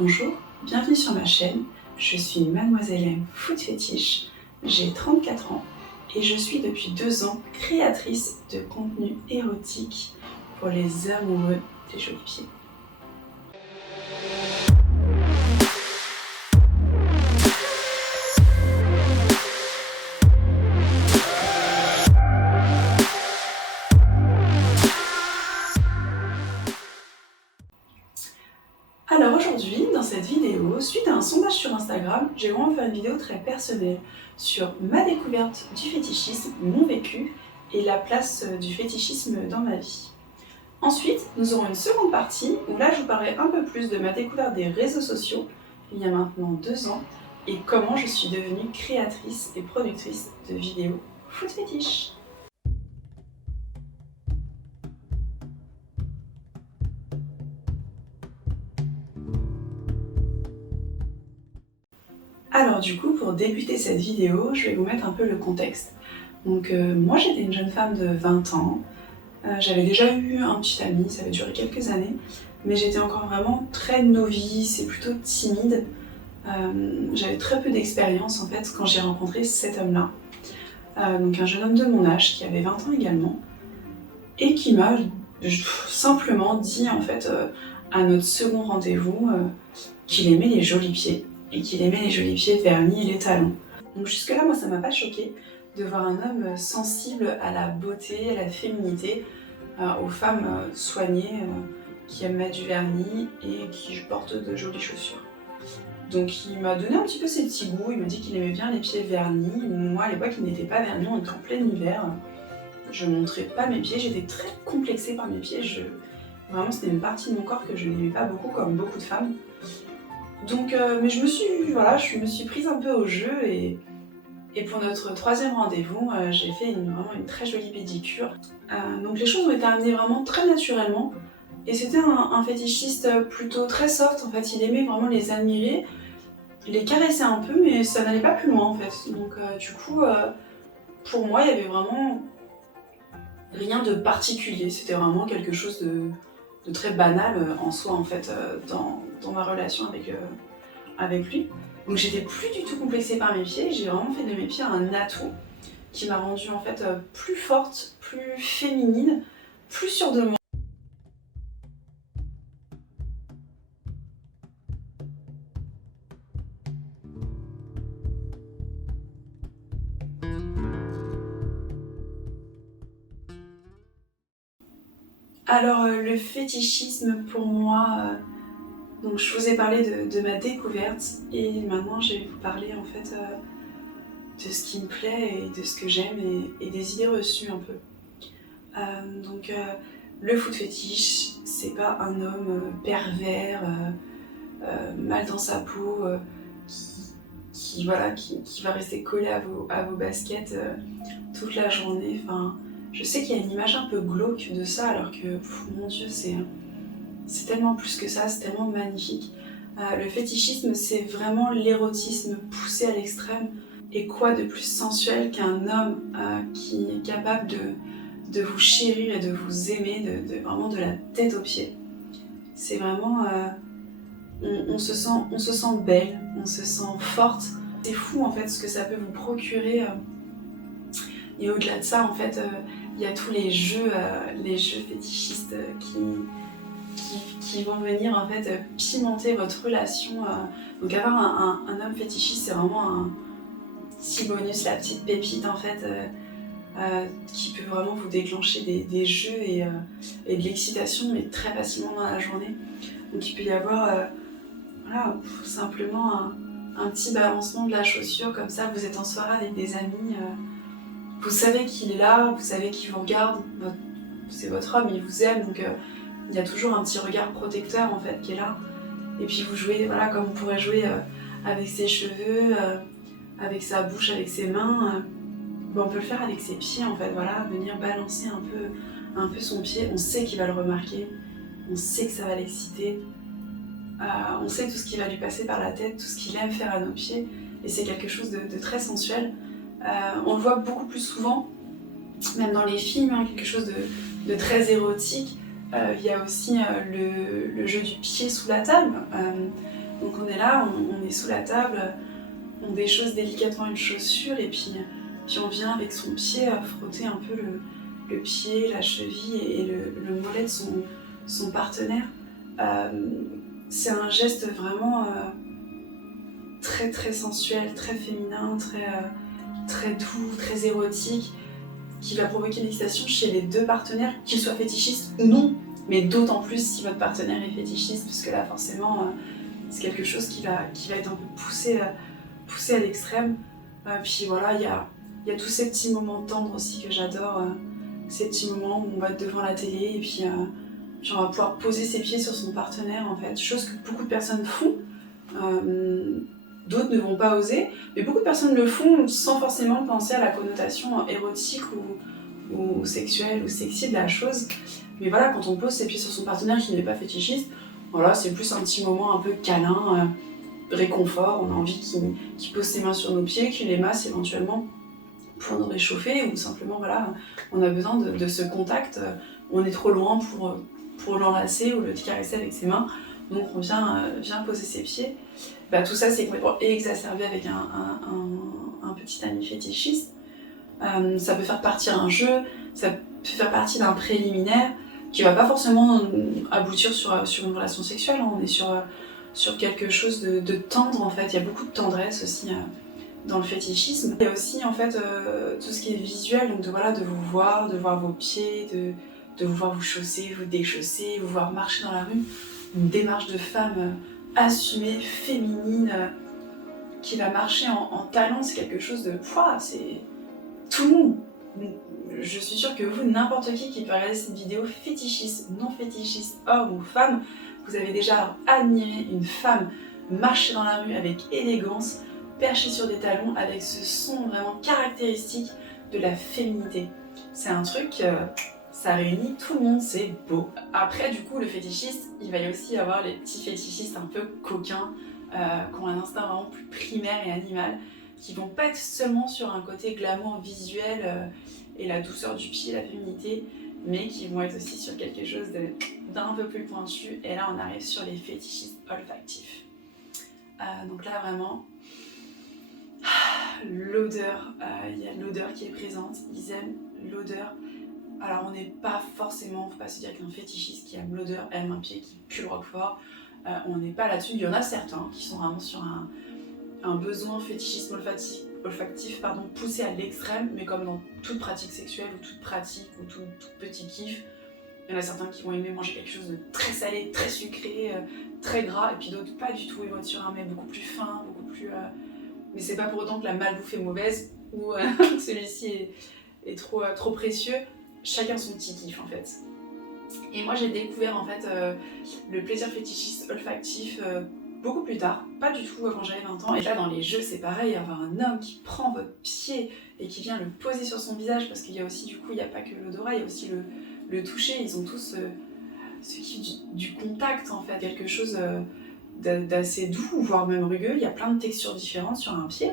Bonjour, bienvenue sur ma chaîne, je suis Mademoiselle M Foot Fétiche, j'ai 34 ans et je suis depuis 2 ans créatrice de contenu érotique pour les amoureux des jolis pieds. Alors aujourd'hui, dans cette vidéo, suite à un sondage sur Instagram, j'ai vraiment fait une vidéo très personnelle sur ma découverte du fétichisme, mon vécu et la place du fétichisme dans ma vie. Ensuite, nous aurons une seconde partie où là je vous parlerai un peu plus de ma découverte des réseaux sociaux il y a maintenant 2 ans et comment je suis devenue créatrice et productrice de vidéos foot fétiche. Alors du coup, pour débuter cette vidéo, je vais vous mettre un peu le contexte. Donc moi j'étais une jeune femme de 20 ans, j'avais déjà eu un petit ami, ça avait duré quelques années, mais j'étais encore vraiment très novice et plutôt timide. J'avais très peu d'expérience en fait quand j'ai rencontré cet homme-là. Donc un jeune homme de mon âge qui avait 20 ans également, et qui m'a simplement dit en fait à notre second rendez-vous qu'il aimait les jolis pieds. Et qu'il aimait les jolis pieds vernis et les talons. Donc jusque-là, moi, ça m'a pas choqué de voir un homme sensible à la beauté, à la féminité, aux femmes soignées qui aiment mettre du vernis et qui portent de jolies chaussures. Donc il m'a donné un petit peu ses petits goûts, il m'a dit qu'il aimait bien les pieds vernis. Moi, à l'époque, il n'était pas vernis, on était en plein hiver. Je ne montrais pas mes pieds, j'étais très complexée par mes pieds. Vraiment, c'était une partie de mon corps que je n'aimais pas beaucoup, comme beaucoup de femmes. Donc, mais je me suis prise un peu au jeu et pour notre troisième rendez-vous, j'ai fait vraiment une très jolie pédicure. Donc les choses ont été amenées vraiment très naturellement et c'était un fétichiste plutôt très soft en fait, il aimait vraiment les admirer, les caresser un peu mais ça n'allait pas plus loin en fait. Donc du coup, pour moi il y avait vraiment rien de particulier, c'était vraiment quelque chose de très banal en soi en fait dans ma relation avec lui. Donc j'étais plus du tout complexée par mes pieds, j'ai vraiment fait de mes pieds un atout qui m'a rendue en fait plus forte, plus féminine, plus sûre de moi. Alors le fétichisme pour moi, donc je vous ai parlé de ma découverte et maintenant je vais vous parler en fait de ce qui me plaît et de ce que j'aime et des idées reçues un peu. Donc le foot fétiche, c'est pas un homme pervers, mal dans sa peau, qui va rester collé à vos baskets toute la journée. Enfin, je sais qu'il y a une image un peu glauque de ça, alors que, mon Dieu, c'est tellement plus que ça, c'est tellement magnifique. Le fétichisme, c'est vraiment l'érotisme poussé à l'extrême. Et quoi de plus sensuel qu'un homme qui est capable de vous chérir et de vous aimer, vraiment de la tête aux pieds. C'est vraiment... on se sent belle, on se sent forte. C'est fou en fait ce que ça peut vous procurer. Et au-delà de ça, en fait, il y a tous les jeux fétichistes qui vont venir en fait pimenter votre relation. Donc avoir un homme fétichiste, c'est vraiment un petit bonus, la petite pépite en fait, qui peut vraiment vous déclencher des jeux et de l'excitation, mais très facilement dans la journée. Donc il peut y avoir simplement un petit balancement de la chaussure, comme ça vous êtes en soirée avec des amis, vous savez qu'il est là, vous savez qu'il vous regarde, c'est votre homme, il vous aime, donc il y a toujours un petit regard protecteur en fait qui est là. Et puis vous jouez, comme on pourrait jouer avec ses cheveux, avec sa bouche, avec ses mains, on peut le faire avec ses pieds en fait, venir balancer un peu son pied, on sait qu'il va le remarquer, on sait que ça va l'exciter. On sait tout ce qui va lui passer par la tête, tout ce qu'il aime faire à nos pieds, et c'est quelque chose de très sensuel. On le voit beaucoup plus souvent, même dans les films, quelque chose de très érotique. Il y a aussi le jeu du pied sous la table. Donc on est là, on est sous la table, on déchausse délicatement une chaussure et puis on vient avec son pied frotter un peu le pied, la cheville et le mollet de son partenaire. C'est un geste vraiment très très sensuel, très féminin, très doux, très érotique, qui va provoquer l'excitation chez les deux partenaires, qu'ils soient fétichistes ou non, mais d'autant plus si votre partenaire est fétichiste, parce que là forcément c'est quelque chose qui va être un peu poussé à l'extrême. Puis voilà, il y a tous ces petits moments tendres aussi que j'adore, ces petits moments où on va être devant la télé et puis on va pouvoir poser ses pieds sur son partenaire en fait, chose que beaucoup de personnes font. D'autres ne vont pas oser, mais beaucoup de personnes le font sans forcément penser à la connotation érotique ou sexuelle ou sexy de la chose. Mais voilà, quand on pose ses pieds sur son partenaire qui n'est pas fétichiste, voilà, c'est plus un petit moment un peu câlin, réconfort. On a envie qu'il pose ses mains sur nos pieds, qu'il les masse éventuellement pour nous réchauffer, ou simplement voilà, on a besoin de ce contact. On est trop loin pour l'enlacer ou le caresser avec ses mains, donc on vient poser ses pieds. Bah, tout ça c'est complètement exacerbé avec un petit ami fétichiste. Ça peut faire partir un jeu, ça peut faire partie d'un préliminaire qui va pas forcément aboutir sur une relation sexuelle, hein. On est sur quelque chose de tendre en fait. Il y a beaucoup de tendresse aussi dans le fétichisme. Il y a aussi en fait tout ce qui est visuel, donc de vous voir, de voir vos pieds, de vous voir vous chausser, vous déchausser, vous voir marcher dans la rue. Une démarche de femme assumée, féminine, qui va marcher en talons, c'est quelque chose de... c'est tout le monde. Je suis sûre que vous, n'importe qui peut regarder cette vidéo, fétichiste, non fétichiste, homme ou femme, vous avez déjà admiré une femme marcher dans la rue avec élégance, perchée sur des talons, avec ce son vraiment caractéristique de la féminité. C'est un truc, ça réunit tout le monde, c'est beau. Après, du coup, le fétichiste, il va y aussi avoir les petits fétichistes un peu coquins, qui ont un instinct vraiment plus primaire et animal, qui vont pas être seulement sur un côté glamour visuel et la douceur du pied, la féminité, mais qui vont être aussi sur quelque chose d'un peu plus pointu. Et là, on arrive sur les fétichistes olfactifs. Donc là, vraiment, l'odeur, il y a l'odeur qui est présente, ils aiment l'odeur. Alors on n'est pas forcément, faut pas se dire qu'un fétichiste qui aime l'odeur aime un pied qui pue le roquefort. On n'est pas là-dessus. Il y en a certains qui sont vraiment sur un besoin fétichisme olfactif poussé à l'extrême, mais comme dans toute pratique sexuelle ou toute pratique ou tout petit kiff, il y en a certains qui vont aimer manger quelque chose de très salé, très sucré, très gras, et puis d'autres pas du tout. Ils vont être sur un mets beaucoup plus fin, beaucoup plus... Mais c'est pas pour autant que la malbouffe est mauvaise ou celui-ci est trop précieux. Chacun son petit kiff en fait. Et moi j'ai découvert en fait le plaisir fétichiste olfactif beaucoup plus tard, pas du tout quand j'avais 20 ans. Et là dans les jeux c'est pareil, avoir un homme qui prend votre pied et qui vient le poser sur son visage, parce qu'il y a aussi du coup, il n'y a pas que l'odorat, il y a aussi le toucher. Ils ont tous ce qui du contact en fait, quelque chose d'assez doux, voire même rugueux. Il y a plein de textures différentes sur un pied.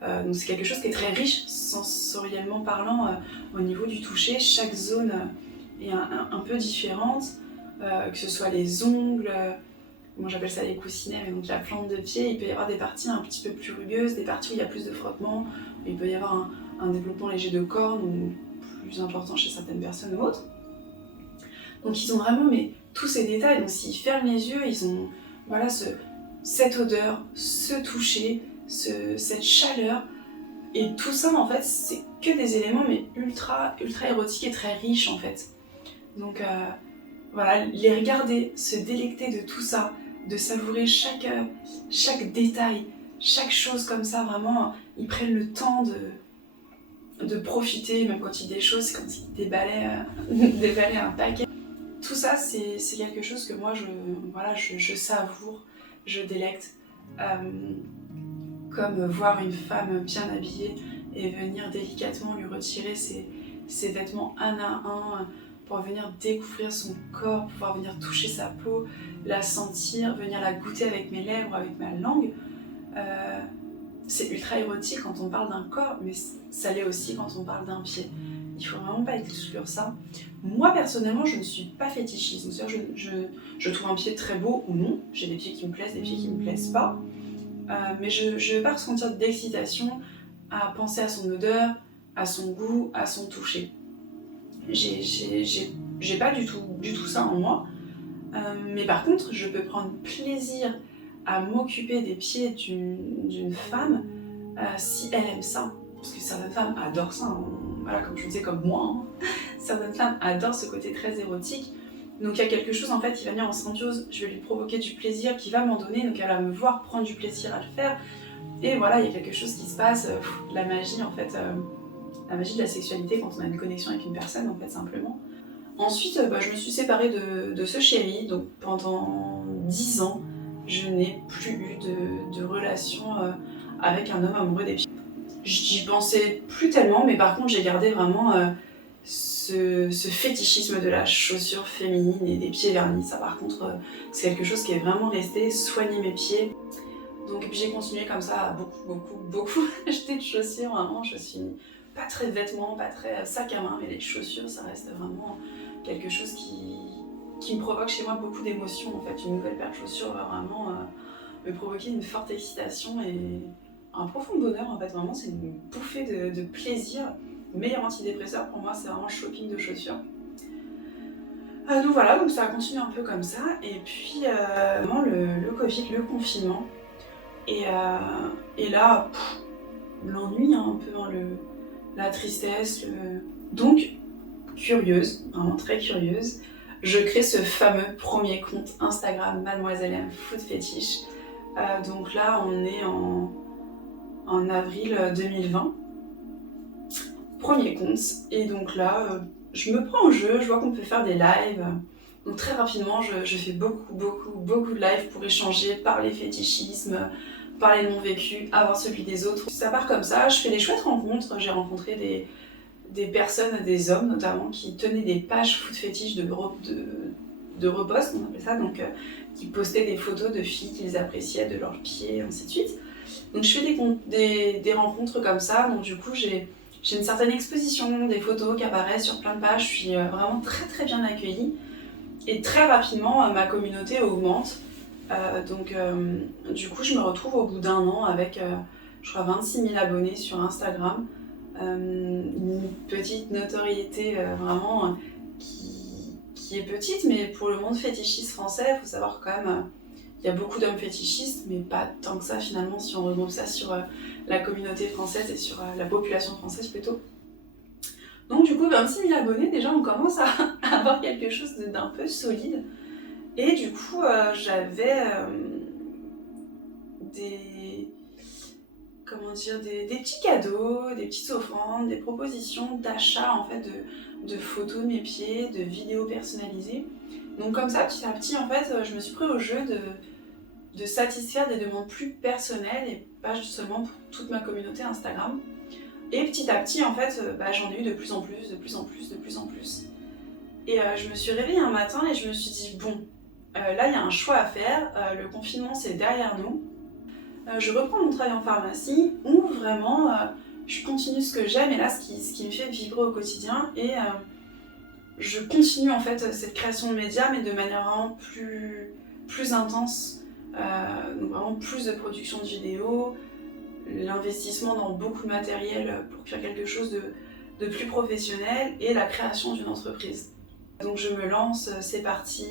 Donc c'est quelque chose qui est très riche sensoriellement parlant au niveau du toucher. Chaque zone est un peu différente, que ce soit les ongles, moi j'appelle ça les coussinets, mais donc la plante de pied. Il peut y avoir des parties un petit peu plus rugueuses, des parties où il y a plus de frottement, il peut y avoir un développement léger de cornes ou plus important chez certaines personnes ou autres. Donc ils ont vraiment tous ces détails. Donc s'ils ferment les yeux, ils ont cette odeur, ce toucher, cette chaleur, et tout ça en fait c'est que des éléments mais ultra érotiques et très riches en fait. Donc les regarder, se délecter de tout ça, de savourer chaque détail, chaque chose comme ça, vraiment ils prennent le temps de profiter, même quand ils déchaussent, comme s'ils déballaient un paquet. Tout ça c'est quelque chose que moi je savoure, je délecte. Comme voir une femme bien habillée et venir délicatement lui retirer ses vêtements un à un pour venir découvrir son corps, pouvoir venir toucher sa peau, la sentir, venir la goûter avec mes lèvres, avec ma langue. C'est ultra érotique quand on parle d'un corps, mais ça l'est aussi quand on parle d'un pied. il faut vraiment pas exclure ça. Moi personnellement, je ne suis pas fétichiste, c'est-à-dire je trouve un pied très beau ou non, j'ai des pieds qui me plaisent, des pieds qui me plaisent pas, mais je ne vais pas ressentir d'excitation à penser à son odeur, à son goût, à son toucher. J'ai pas du tout ça en moi, mais par contre, je peux prendre plaisir à m'occuper des pieds d'une femme si elle aime ça. Parce que certaines femmes adorent ça, hein. Voilà, comme je vous disais, comme moi, hein. Certaines femmes adorent ce côté très érotique. Donc il y a quelque chose en fait qui va venir en symbiose, je vais lui provoquer du plaisir, qui va m'en donner, donc elle va me voir prendre du plaisir à le faire. Et voilà, il y a quelque chose qui se passe, la magie en fait, la magie de la sexualité quand on a une connexion avec une personne en fait simplement. Ensuite, je me suis séparée de ce chéri, donc pendant 10 ans, je n'ai plus eu de relation avec un homme amoureux des pieds. J'y pensais plus tellement, mais par contre j'ai gardé vraiment ce fétichisme de la chaussure féminine et des pieds vernis. Ça par contre, c'est quelque chose qui est vraiment resté, soigner mes pieds. Donc j'ai continué comme ça à beaucoup acheter de chaussures, vraiment je suis pas très vêtements, pas très sac à main, mais les chaussures ça reste vraiment quelque chose qui me provoque chez moi beaucoup d'émotions en fait. Une nouvelle paire de chaussures va vraiment me provoquer une forte excitation et un profond bonheur en fait, vraiment c'est une bouffée de plaisir. Le meilleur antidépresseur pour moi c'est vraiment le shopping de chaussures. Donc voilà, donc ça a continué un peu comme ça, et puis vraiment le Covid, le confinement, et là, l'ennui hein, un peu, hein, la tristesse, donc curieuse, vraiment très curieuse, je crée ce fameux premier compte Instagram Mademoiselle M Foot Fétiche. Donc là on est en avril 2020, premier compte, et donc là je me prends au jeu, je vois qu'on peut faire des lives, donc très rapidement je fais beaucoup de lives pour échanger, parler fétichisme, parler de mon vécu, avoir celui des autres. Ça part comme ça, je fais des chouettes rencontres, j'ai rencontré des personnes, des hommes notamment, qui tenaient des pages foot fétiche de repost, on appelle ça, donc qui postaient des photos de filles qu'ils appréciaient, de leurs pieds, ainsi de suite. Donc je fais des rencontres comme ça, donc du coup j'ai une certaine exposition, des photos qui apparaissent sur plein de pages, je suis vraiment très bien accueillie. Et très rapidement, ma communauté augmente. Donc du coup, je me retrouve au bout d'un an avec, je crois, 26 000 abonnés sur Instagram. Une petite notoriété vraiment qui est petite, mais pour le monde fétichiste français, il faut savoir quand même, il y a beaucoup d'hommes fétichistes, mais pas tant que ça finalement si on regroupe ça sur la communauté française et sur la population française plutôt. Donc du coup 26 000 abonnés, déjà on commence à avoir quelque chose d'un peu solide. Et du coup j'avais des petits cadeaux, des petites offrandes, des propositions d'achat en fait de photos de mes pieds, de vidéos personnalisées. Donc comme ça, petit à petit, en fait, je me suis pris au jeu de satisfaire des demandes plus personnelles et pas seulement pour toute ma communauté Instagram. Et petit à petit, en fait, j'en ai eu de plus en plus. Et je me suis réveillée un matin et je me suis dit, bon, là, il y a un choix à faire. Le confinement, c'est derrière nous. Je reprends mon travail en pharmacie où vraiment je continue ce que j'aime et là ce qui me fait vibrer au quotidien, et je continue en fait cette création de médias mais de manière vraiment plus intense, donc vraiment plus de production de vidéos, l'investissement dans beaucoup de matériel pour faire quelque chose de plus professionnel et la création d'une entreprise. Donc je me lance, c'est parti.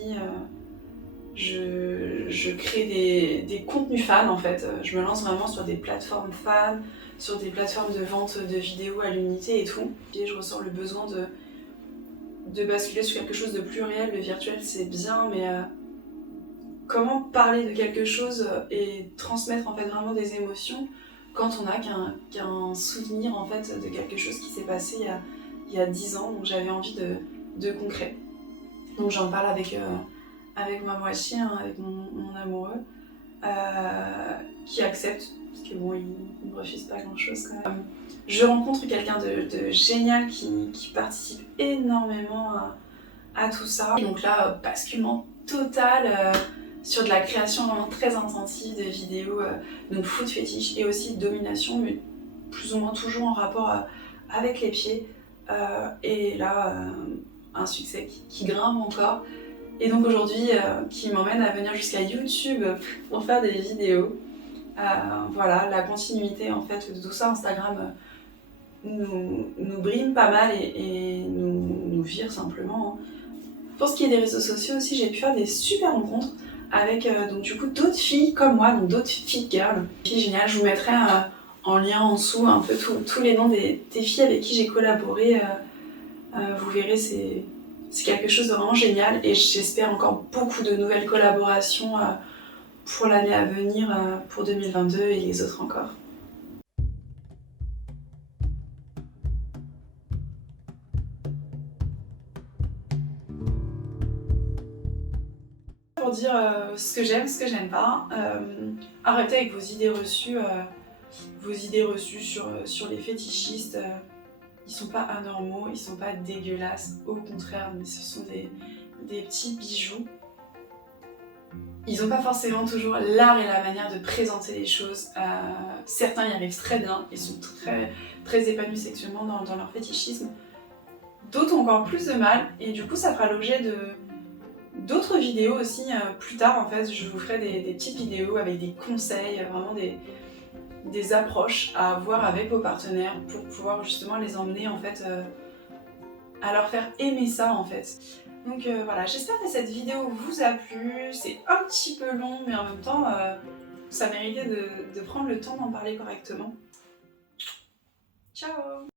Je crée des contenus fans en fait, je me lance vraiment sur des plateformes fans, sur des plateformes de vente de vidéos à l'unité et tout. Et je ressens le besoin de basculer sur quelque chose de plus réel. Le virtuel c'est bien, mais comment parler de quelque chose et transmettre en fait vraiment des émotions quand on n'a qu'un souvenir en fait de quelque chose qui s'est passé il y a 10 ans. Donc j'avais envie de concret. Donc j'en parle avec ma moitié, hein, avec mon amoureux, qui accepte, parce que bon, il me refuse pas grand chose quand même. Je rencontre quelqu'un de génial qui participe énormément à tout ça. Et donc là, basculement total sur de la création vraiment très intensive de vidéos, donc foot fétiche et aussi domination, mais plus ou moins toujours en rapport avec les pieds. Et là, un succès qui grimpe encore. Et donc aujourd'hui, qui m'emmène à venir jusqu'à YouTube pour faire des vidéos. Voilà, la continuité en fait de tout ça, Instagram nous brime pas mal et nous vire simplement. Pour ce qui est des réseaux sociaux aussi, j'ai pu faire des super rencontres avec donc du coup d'autres filles comme moi, donc d'autres fit girls. Filles géniales, je vous mettrai en lien en dessous un peu tous les noms des filles avec qui j'ai collaboré. Vous verrez, c'est quelque chose de vraiment génial et j'espère encore beaucoup de nouvelles collaborations pour l'année à venir, pour 2022 et les autres encore. Pour dire ce que j'aime, ce que j'aime pas, arrêtez avec vos idées reçues sur les fétichistes. Ils sont pas anormaux, ils sont pas dégueulasses, au contraire, mais ce sont des petits bijoux. Ils n'ont pas forcément toujours l'art et la manière de présenter les choses. Certains y arrivent très bien, ils sont très, très épanouis sexuellement dans leur fétichisme. D'autres ont encore plus de mal, et du coup ça fera l'objet d'autres vidéos aussi. Plus tard, en fait, je vous ferai des petites vidéos avec des conseils, vraiment des approches à avoir avec vos partenaires pour pouvoir justement les emmener en fait à leur faire aimer ça en fait. Donc voilà, j'espère que cette vidéo vous a plu. C'est un petit peu long, mais en même temps ça méritait de prendre le temps d'en parler correctement. Ciao!